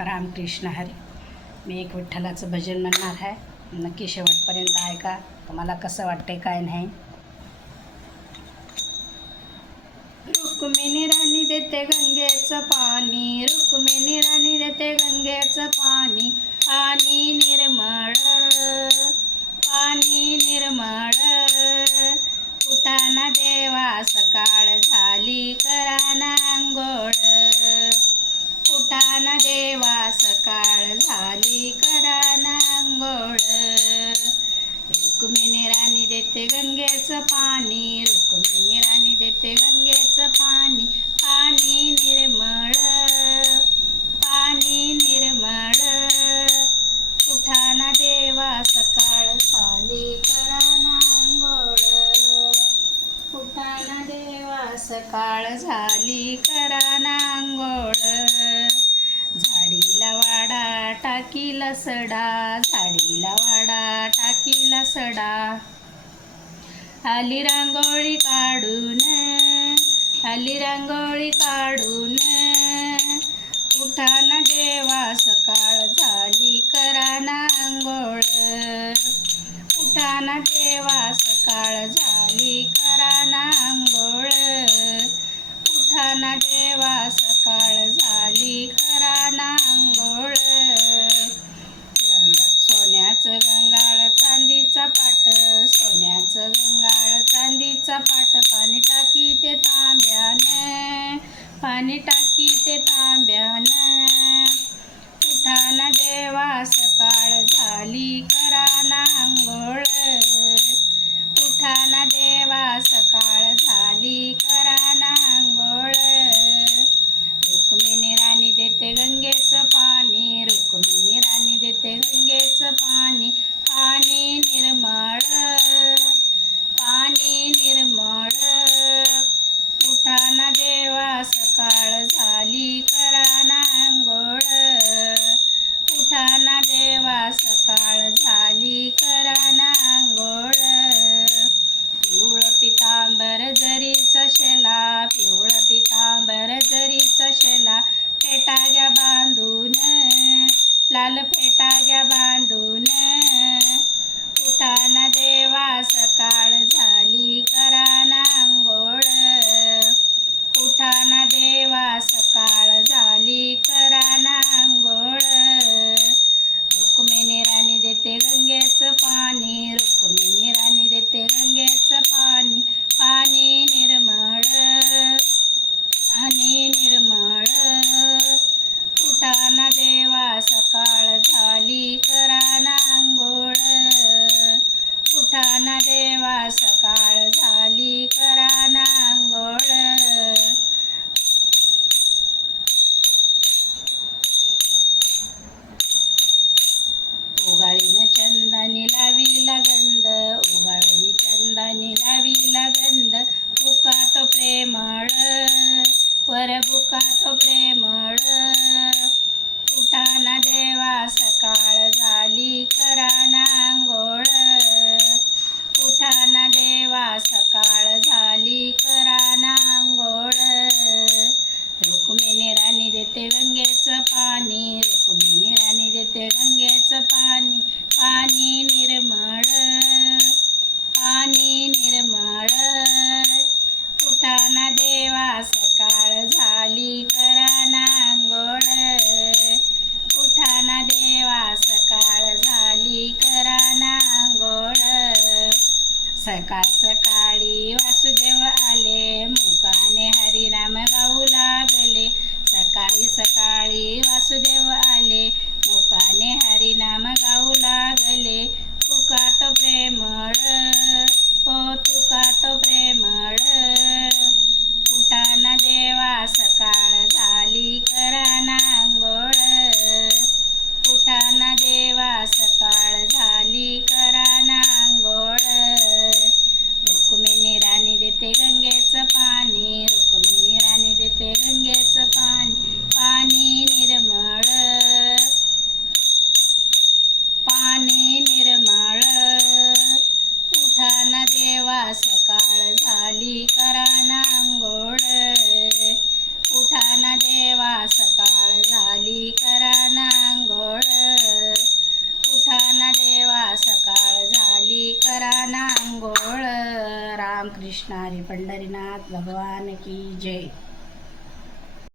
रामकृष्ण हरी. मी एक विठ्ठलाचं भजन म्हणणार आहे. नक्की शेवटपर्यंत ऐका. तुम्हाला कसं वाटते काय नाही. रुक्मिणी राणी देते गंगेचं पाणी, रुक्मिणी राणी देते गंगेचं पाणी, पाणी निर्मळ, पाणी निर्मळ. उठाना देवा सकाळ झाली, कराना अंघोळ. उठाना देवा सकाळ झाली, कराना अंघोळ. रुक्मिणी राणी देते गंगेचं पाणी, रुक्मिणी राणी देते गंगेचं पाणी, पाणी निर्मळ, पाणी निर्मळ. उठाना देवा सकाळ झाली, कराना अंघोळ. उठाना देवा सकाळ झाली, कराना अंघोळ. झाडीला वाडा टाकीला सडा, झाडीला वाडा टाकीला सडा. आली रांगोळी काढून, आली रांगोळी काढून. उठाना देवा सकाळ झाली, कराना अंघोळ. उठाना देवा सकाळ झाली, कराना अंघोळ. उठाना देवा सकाळ झाली, कराना अंघोळ. सोन्याचं गंगाळ चांदीचा पाट, सोन्याचं गंगाळ चांदीचा पाट. पाणी टाकी ते तांब्यानं, पाणी टाकी ते तांब्यानं. उठाना देवा सकाळ झाली, कराना अंघोळ. उठाना देवा सकाळ झाली, कराना अंघोळ. रुक्मिणी राणी देते गंगेचं पाणी, रुक्मिणी राणी देते गंगेचं पाणी, पाणी निर्मळ, पाणी निर्मळ. उठाना देवा सकाळ झाली, कराना अंघोळ. उठाना देवा सकाळ झाली, कराना अंघोळ. पिवळं पितांबर जरीचा शेला, पिवळं पितांबर जरीचा शेला. फेटा घ्या बांधून, लाल फेटा घ्या बांधून. उठाना देवा सकाळ झाली, कराना अंघोळ. उठाना देवा सकाळ झाली, कराना अंघोळ. रुक्मिणी राणी देते गंगेचं पाणी, रुक्मिणी राणी देते गंगेचं पाणी, पाणी निर्मळ, पाणी निर्मळ. उठाना देवा सकाळ झाली, कराना अंघोळ. उठाना देवा सकाळ झाली, कराना अंघोळ. उगाळीनं चंदनी लावीला गंध, उगाळीनी चंदनी लावीला गंध. बुका तो प्रेमळ, वर बुका तो प्रेमळ. उठाना देवा सकाळ झाली, कराना अंघोळ. उठाना देवा सकाळ झाली, कराना अंघोळ. रुक्मिणी राणी देते गंगेचं पाणी, रुक्मिणी राणी देते गंगेचं पाणी, पाणी निर्मळ, पाणी निर्मळ. उठाना देवा सकाळ झाली, कराना अंघोळ. उठाना देवा सकाळ झाली, कराना अंघोळ. सकाळ सकाळी वासुदेव आले, मुखाने हरिनाम गाऊ लागले. सकाळी सकाळी वासुदेव आले, मुखाने हरिनाम गाऊ लागले. तुका तो प्रेमळ, हो तुका तो प्रेमळ. उठाना देवा सकाळ झाली, कराना अंघोळ. उठाना देवा सकाळ झाली, कराना अंघोळ. रुक्मिणी राणी देते गंगेचं पाणी, रुक्मिणी राणी देते गंगेचं पाणी, पाणी निर्मळ, करा ना अंघोळ. रामकृष्ण हरी पंढरीनाथ भगवान की जय.